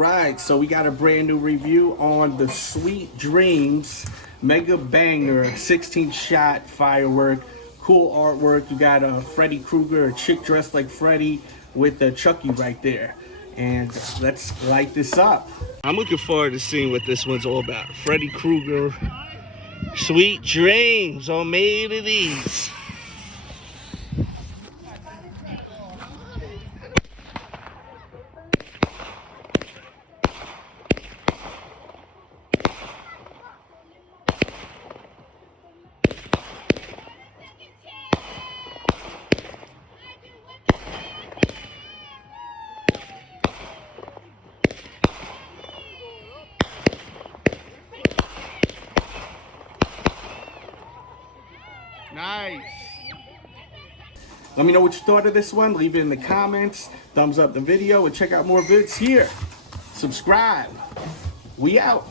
Right, so we got a brand new review on the Sweet Dreams Megabanger 16-shot firework. Cool artwork. You got a Freddy Krueger, a chick dressed like Freddy with a Chucky right there. And let's light this up. I'm looking forward to seeing what this one's all about. Freddy Krueger, Sweet Dreams, all made of these. Nice. Let me know what you thought of this one. Leave it in the comments. Thumbs up the video and check out more vids here. Subscribe. We out.